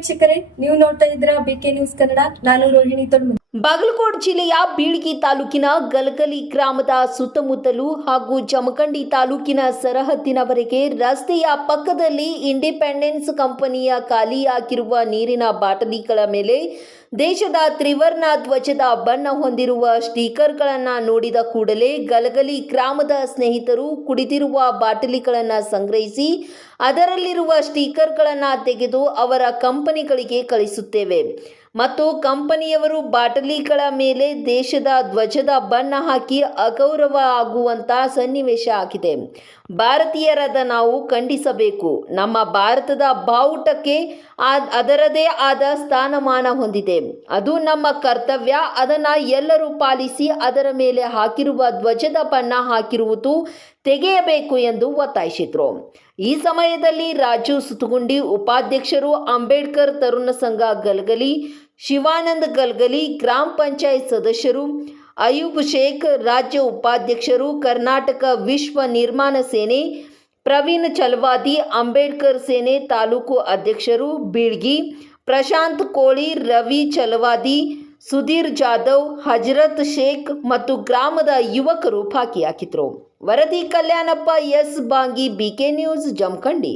ವೀಕ್ಷಕರೇ, ನೀವು ನೋಡ್ತಾ ಇದ್ದೀರಾ ಬಿಕೆ ನ್ಯೂಸ್ ಕನ್ನಡ. ನಾನು ರೋಹಿಣಿ ತೊಳ್ಮುದಿ. ಬಾಗಲಕೋಟೆ ಜಿಲ್ಲೆಯ ಬೀಳ್ಗಿ ತಾಲೂಕಿನ ಗಲಗಲಿ ಗ್ರಾಮದ ಸುತ್ತಮುತ್ತಲು ಹಾಗೂ ಜಮಖಂಡಿ ತಾಲೂಕಿನ ಸರಹದ್ದಿನವರೆಗೆ ರಸ್ತೆಯ ಪಕ್ಕದಲ್ಲಿ ಇಂಡಿಪೆಂಡೆನ್ಸ್ ಕಂಪನಿಯ ಖಾಲಿಯಾಗಿರುವ ನೀರಿನ ಬಾಟಲಿಗಳ ಮೇಲೆ ದೇಶದ ತ್ರಿವರ್ಣ ಧ್ವಜದ ಬಣ್ಣ ಹೊಂದಿರುವ ಸ್ಟಿಕ್ಕರ್ಗಳನ್ನು ನೋಡಿದ ಕೂಡಲೇ ಗಲಗಲಿ ಗ್ರಾಮದ ಸ್ನೇಹಿತರು ಕುಡಿದಿರುವ ಬಾಟಲಿಗಳನ್ನು ಸಂಗ್ರಹಿಸಿ ಅದರಲ್ಲಿರುವ ಸ್ಟಿಕ್ಕರ್ಗಳನ್ನು ತೆಗೆದು ಅವರ ಕಂಪನಿಗಳಿಗೆ ಕಳಿಸುತ್ತೇವೆ ಮತ್ತು ಕಂಪನಿಯವರು ಬಾಟಲಿಗಳ ಮೇಲೆ ದೇಶದ ಧ್ವಜದ ಬಣ್ಣ ಹಾಕಿ ಅಗೌರವ ಆಗುವಂಥ ಸನ್ನಿವೇಶ ಆಗಿದೆ. ಭಾರತೀಯರಾದ ನಾವು ಖಂಡಿಸಬೇಕು. ನಮ್ಮ ಭಾರತದ ಬಾವುಟಕ್ಕೆ ಅದರದೇ ಆದ ಸ್ಥಾನಮಾನ ಹೊಂದಿದೆ. ಅದು ನಮ್ಮ ಕರ್ತವ್ಯ. ಅದನ್ನು ಎಲ್ಲರೂ ಪಾಲಿಸಿ ಅದರ ಮೇಲೆ ಹಾಕಿರುವ ಧ್ವಜದ ಬಣ್ಣ ಹಾಕಿರುವುದು ತೆಗೆಯಬೇಕು ಎಂದು ಒತ್ತಾಯಿಸಿದರು. ಈ ಸಮಯದಲ್ಲಿ ರಾಜು ಸುತಗುಂಡಿ ಉಪಾಧ್ಯಕ್ಷರು, ಅಂಬೇಡ್ಕರ್ ತರುಣ ಸಂಘ ಗಲಗಲಿ, ಶಿವಾನಂದ್ ಗಲಗಲಿ, ಗ್ರಾಮ ಪಂಚಾಯತ್ ಸದಸ್ಯರು, ಅಯೂಬ್ ಶೇಖ್ ರಾಜ್ಯ ಉಪಾಧ್ಯಕ್ಷರು, ಕರ್ನಾಟಕ ವಿಶ್ವ ನಿರ್ಮಾಣ ಸೇನೆ, ಪ್ರವೀಣ್ ಚಲವಾದಿ, ಅಂಬೇಡ್ಕರ್ ಸೇನೆ ತಾಲೂಕು ಅಧ್ಯಕ್ಷರು ಬೀಳ್ಗಿ, ಪ್ರಶಾಂತ್ ಕೋಳಿ, ರವಿ ಚಲವಾದಿ, ಸುಧೀರ್ ಜಾಧವ್, ಹಜರತ್ ಶೇಖ್ ಮತ್ತು ಗ್ರಾಮದ ಯುವಕರು ಭಾಗಿಯಾಗಿದ್ದರು. ವರದಿ Kalyanappa, S Bangi, BK news, Jamkhandi.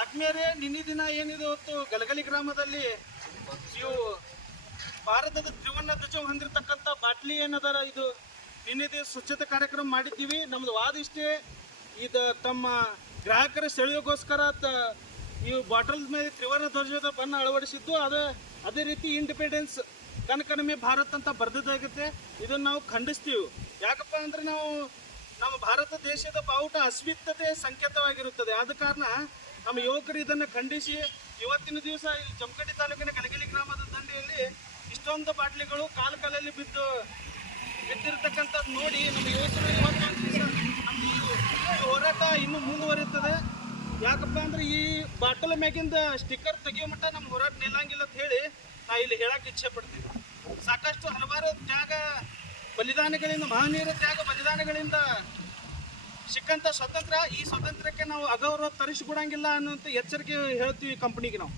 ಆದ್ಮೇಲೆ ನಿನ್ನೆ ದಿನ ಏನಿದೆ ಹೊತ್ತು ಗಲಗಲಿ ಗ್ರಾಮದಲ್ಲಿ ಇವು ಭಾರತದ ತ್ರಿವರ್ಣ ಧ್ವಜ ಹೊಂದಿರತಕ್ಕಂಥ ಬಾಟ್ಲಿ ಏನದಾರ ಇದು ನಿನ್ನೆ ದಿವಸ ಸ್ವಚ್ಛತೆ ಕಾರ್ಯಕ್ರಮ ಮಾಡಿದ್ದೀವಿ. ನಮ್ದು ವಾದ ಇಷ್ಟೇ, ಇದು ತಮ್ಮ ಗ್ರಾಹಕರ ಸೆಳೆಯೋಗೋಸ್ಕರ ಇವು ಬಾಟಲ್ ಮೇಲೆ ತ್ರಿವರ್ಣ ಧ್ವಜದ ಬಣ್ಣ ಅಳವಡಿಸಿದ್ದು. ಅದೇ ರೀತಿ ಇಂಡಿಪೆಂಡೆನ್ಸ್ ಕನಕನಮೆ ಭಾರತ್ ಅಂತ ಬರ್ದಿದ್ದಾಗುತ್ತೆ. ಇದನ್ನು ನಾವು ಖಂಡಿಸ್ತೀವಿ. ಯಾಕಪ್ಪ ಅಂದರೆ ನಮ್ಮ ಭಾರತ ದೇಶದ ಬಾವುಟ ಅಸ್ಮಿತತೆ ಸಂಕೇತವಾಗಿರುತ್ತದೆ. ಆದ ಕಾರಣ ನಮ್ಮ ಯುವಕರು ಇದನ್ನು ಖಂಡಿಸಿ ಇವತ್ತಿನ ದಿವಸ ಇಲ್ಲಿ ಜಮಖಂಡಿ ತಾಲೂಕಿನ ಗಲಗಲಿ ಗ್ರಾಮದ ದಂಡೆಯಲ್ಲಿ ಇಷ್ಟೊಂದು ಬಾಟ್ಲಿಗಳು ಕಾಲಲ್ಲಿ ಬಿದ್ದಿರತಕ್ಕಂಥದ್ದು ನೋಡಿ ನಮ್ಮ ಯುವಕರು ಇವತ್ತೊಂದು ದಿವಸ ನಮ್ದು ಈ ಹೋರಾಟ ಇನ್ನೂ ಮುಂದುವರಿಯುತ್ತದೆ. ಯಾಕಪ್ಪ ಅಂದರೆ ಈ ಬಾಟಲ್ ಮ್ಯಾಗಿಂದ ಸ್ಟಿಕ್ಕರ್ ತೆಗಿಯೋ ಮಟ್ಟ ನಮ್ಮ ಹೋರಾಟ ನಿಲ್ಲಂಗಿಲ್ಲ ಅಂತ ಹೇಳಿ ನಾ ಇಲ್ಲಿ ಹೇಳಕ್ಕೆ ಇಚ್ಛೆ ಪಡ್ತೀವಿ. ಸಾಕಷ್ಟು ಹಲವಾರು ತ್ಯಾಗ ಬಲಿದಾನಗಳಿಂದ, ಮಹನೀಯರ ತ್ಯಾಗ ಬಲಿದಾನಗಳಿಂದ ಸಿಕ್ಕಂಥ ಸ್ವತಂತ್ರ, ಈ ಸ್ವಾತಂತ್ರ್ಯಕ್ಕೆ ನಾವು ಅಗೌರವ ತರಿಸಿಕೊಡಂಗಿಲ್ಲ ಅನ್ನೋಂಥ ಎಚ್ಚರಿಕೆ ಹೇಳ್ತೀವಿ ಕಂಪ್ನಿಗೆ. ನಾವು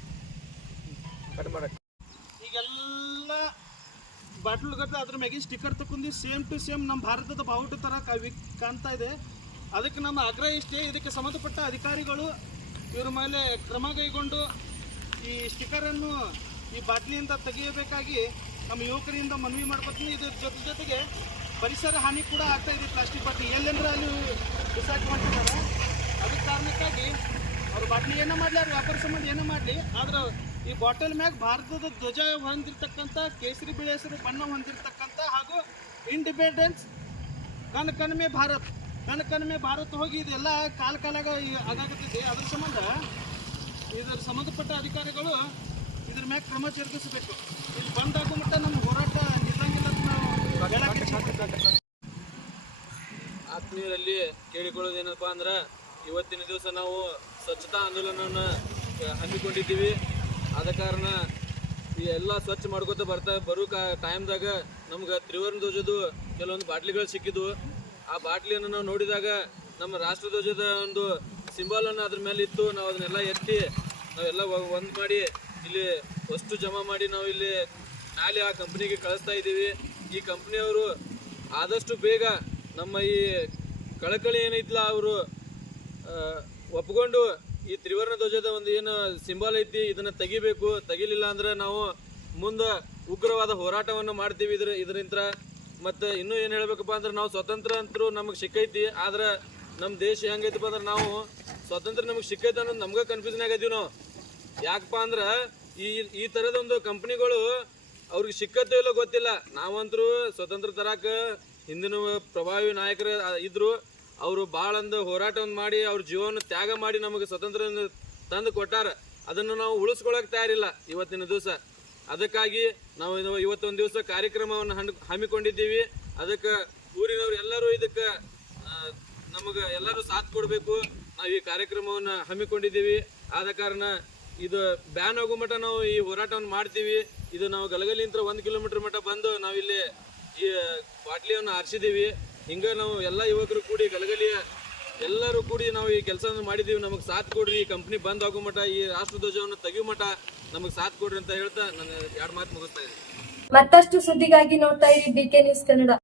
ಈಗೆಲ್ಲ ಬಾಟ್ಲುಗತ್ತ ಅದ್ರ ಮ್ಯಾಗಿನ ಸ್ಟಿಕ್ಕರ್ ತಗೊಂಡು ಸೇಮ್ ಟು ಸೇಮ್ ನಮ್ಮ ಭಾರತದ ಬಾವುಟ ಥರ ಕಾಣ್ತಾ ಇದೆ. ಅದಕ್ಕೆ ನಮ್ಮ ಆಗ್ರಹ ಇಷ್ಟೇ, ಇದಕ್ಕೆ ಸಂಬಂಧಪಟ್ಟ ಅಧಿಕಾರಿಗಳು ಇವ್ರ ಮೇಲೆ ಕ್ರಮ ಕೈಗೊಂಡು ಈ ಸ್ಟಿಕ್ಕರನ್ನು ಈ ಬಾಟ್ಲಿಯಿಂದ ತೆಗೆಯಬೇಕಾಗಿ ನಮ್ಮ ಯುವಕರಿಂದ ಮನವಿ ಮಾಡ್ಕೊತೀನಿ. ಇದ್ರ ಜೊತೆಗೆ ಪರಿಸರ ಹಾನಿ ಕೂಡ ಆಗ್ತಾ ಇದೆ. ಪ್ಲಾಸ್ಟಿಕ್ ಬಾಟ್ಲಿ ಎಲ್ಲೆಂದ್ರೆ ಅಲ್ಲಿ ಬಿಸಾಕಿ ಮಾಡ್ತಿದ್ದಾರೆ. ಅದಕ್ಕೆ ಕಾರಣಕ್ಕಾಗಿ ಅವ್ರ ಬಾಟ್ಲಿ ಏನೋ ಮಾಡಲಿ, ಅವ್ರ ವ್ಯಾಪಾರ ಸಂಬಂಧ ಏನೋ ಮಾಡಲಿ, ಆದ್ರೆ ಈ ಬಾಟಲ್ ಮ್ಯಾಗ ಭಾರತದ ಧ್ವಜ ಹೊಂದಿರತಕ್ಕಂಥ ಕೇಸರಿ ಬಿಳಿ ಹೆಸರು ಬಣ್ಣ ಹೊಂದಿರತಕ್ಕಂಥ ಹಾಗೂ ಇಂಡಿಪೆಂಡೆನ್ಸ್ ಕನಕನಮೆ ಭಾರತ್ ಹೋಗಿ ಇದೆಲ್ಲ ಕಾಲಾಗ ಆಗಾಗುತ್ತಿದೆ. ಅದ್ರ ಸಂಬಂಧ ಇದರ ಸಂಬಂಧಪಟ್ಟ ಅಧಿಕಾರಿಗಳು ಇದ್ರ ಮ್ಯಾಗ ಕ್ರಮ ಜರುಗಿಸಬೇಕು. ಇಲ್ಲಿ ಬಂದಾಗೋ ಮಟ್ಟ ನಮ್ಮ ಹೋರಾಟ ನಿಲ್ಲಂಗಿಲ್ಲ ಅಂತ ನಾವು ಆತ್ಮೀಯರಲ್ಲಿ ಕೇಳಿಕೊಳ್ಳೋದೇನಪ್ಪ ಅಂದ್ರೆ, ಇವತ್ತಿನ ದಿವಸ ನಾವು ಸ್ವಚ್ಛತಾ ಆಂದೋಲನವನ್ನು ಹಮ್ಮಿಕೊಂಡಿದ್ದೀವಿ. ಆದ ಕಾರಣ ಈ ಎಲ್ಲ ಸ್ವಚ್ಛ ಮಾಡ್ಕೋತ ಬರೋ ಟೈಮ್ದಾಗ ನಮ್ಗೆ ತ್ರಿವರ್ಣ ಧ್ವಜದ ಕೆಲವೊಂದು ಬಾಟ್ಲಿಗಳು ಸಿಕ್ಕಿದ್ವು. ಆ ಬಾಟ್ಲಿಯನ್ನು ನಾವು ನೋಡಿದಾಗ ನಮ್ಮ ರಾಷ್ಟ್ರ ಧ್ವಜದ ಒಂದು ಸಿಂಬಲನ್ನು ಅದ್ರ ಮೇಲೆ ಇತ್ತು. ನಾವು ಅದನ್ನೆಲ್ಲ ಎತ್ತಿ ನಾವೆಲ್ಲ ಒಂದು ಮಾಡಿ ಇಲ್ಲಿ ವಸ್ತು ಜಮಾ ಮಾಡಿ ನಾವು ಇಲ್ಲಿ ನಾಳೆ ಆ ಕಂಪ್ನಿಗೆ ಕಳಿಸ್ತಾ ಇದ್ದೀವಿ. ಈ ಕಂಪ್ನಿಯವರು ಆದಷ್ಟು ಬೇಗ ನಮ್ಮ ಈ ಕಳಕಳಿ ಏನೈತಿಲ್ಲ ಅವರು ಒಪ್ಕೊಂಡು ಈ ತ್ರಿವರ್ಣ ಧ್ವಜದ ಒಂದು ಏನು ಸಿಂಬಲ್ ಐತಿ ಇದನ್ನು ತೆಗಿಬೇಕು. ತೆಗಿಲಿಲ್ಲ ಅಂದ್ರೆ ನಾವು ಮುಂದೆ ಉಗ್ರವಾದ ಹೋರಾಟವನ್ನು ಮಾಡ್ತೀವಿ ಇದರಿಂದ. ಮತ್ತು ಇನ್ನೂ ಏನು ಹೇಳಬೇಕಪ್ಪ ಅಂದ್ರೆ, ನಾವು ಸ್ವತಂತ್ರ ಅಂತರೂ ನಮಗೆ ಸಿಕ್ಕೈತಿ, ಆದ್ರೆ ನಮ್ಮ ದೇಶ ಹೆಂಗೈತಪ್ಪ ಅಂದ್ರೆ ನಾವು ಸ್ವಾತಂತ್ರ್ಯ ನಮಗೆ ಸಿಕ್ಕೈತೆ ಅನ್ನೋದು ನಮ್ಗೆ ಕನ್ಫ್ಯೂಷನ್ ಆಗಿದ್ದೀವಿ ನಾವು. ಯಾಕಪ್ಪ ಅಂದ್ರೆ ಈ ಥರದ ಒಂದು ಕಂಪ್ನಿಗಳು ಅವ್ರಿಗೆ ಸಿಕ್ಕತ್ತೋ ಇಲ್ಲೋ ಗೊತ್ತಿಲ್ಲ. ನಾವಂತರೂ ಸ್ವತಂತ್ರ ತರಾಕ ಹಿಂದಿನ ಪ್ರಭಾವಿ ನಾಯಕರು ಇದ್ರು. ಅವರು ಭಾಳ ಒಂದು ಹೋರಾಟವನ್ನು ಮಾಡಿ ಅವ್ರ ಜೀವನ ತ್ಯಾಗ ಮಾಡಿ ನಮಗೆ ಸ್ವತಂತ್ರ ತಂದು ಕೊಟ್ಟಾರ. ಅದನ್ನು ನಾವು ಉಳಿಸ್ಕೊಳ್ಳೋಕೆ ತಯಾರಿಲ್ಲ ಇವತ್ತಿನ ದಿವಸ. ಅದಕ್ಕಾಗಿ ನಾವು ಇವತ್ತೊಂದು ದಿವಸ ಕಾರ್ಯಕ್ರಮವನ್ನು ಹಮ್ಮಿಕೊಂಡಿದ್ದೀವಿ. ಅದಕ್ಕೆ ಊರಿನವರು ಎಲ್ಲರೂ ಇದಕ್ಕೆ ನಮಗೆ ಎಲ್ಲರೂ ಸಾಥ್ ಕೊಡಬೇಕು. ನಾವು ಈ ಕಾರ್ಯಕ್ರಮವನ್ನು ಹಮ್ಮಿಕೊಂಡಿದ್ದೀವಿ. ಆದ ಕಾರಣ ಇದು ಬ್ಯಾನ್ ಆಗೋ ಮಟ್ಟ ನಾವು ಈ ಹೋರಾಟವನ್ನು ಮಾಡ್ತೀವಿ. ಇದು ನಾವು ಗಲಗಲಿಂದ 1 ಕಿಲೋಮೀಟರ್ ಮಟ್ಟ ಬಂದು ನಾವಿಲ್ಲಿ ಈ ಬಾಟ್ಲಿಯನ್ನು ಆರಿಸಿದ್ದೀವಿ. ಹಿಂಗೆ ನಾವು ಎಲ್ಲ ಯುವಕರು ಕೂಡಿ ಗಲಗಲಿಯ ಎಲ್ಲರೂ ಕೂಡಿ ನಾವು ಈ ಕೆಲಸವನ್ನು ಮಾಡಿದ್ದೀವಿ. ನಮಗೆ ಸಾಥ್ ಕೊಡ್ರಿ, ಈ ಕಂಪ್ನಿ ಬಂದ್ ಆಗೋ ಮಟ್ಟ, ಈ ರಾಷ್ಟ್ರ ಧ್ವಜವನ್ನು ತೆಗಿಯೋ ಮಟ್ಟ ನಮಗೆ ಸಾಥ್ ಕೊಡ್ರಿ ಅಂತ ಹೇಳ್ತಾ ನಾನು 2 ಮಾತು ಮುಗಿಸ್ತಾ ಇದ್ದೀನಿ. ಮತ್ತಷ್ಟು ಸುದ್ದಿಗಾಗಿ ನೋಡ್ತಾ ಇರಿ BK ನ್ಯೂಸ್ ಕನ್ನಡ.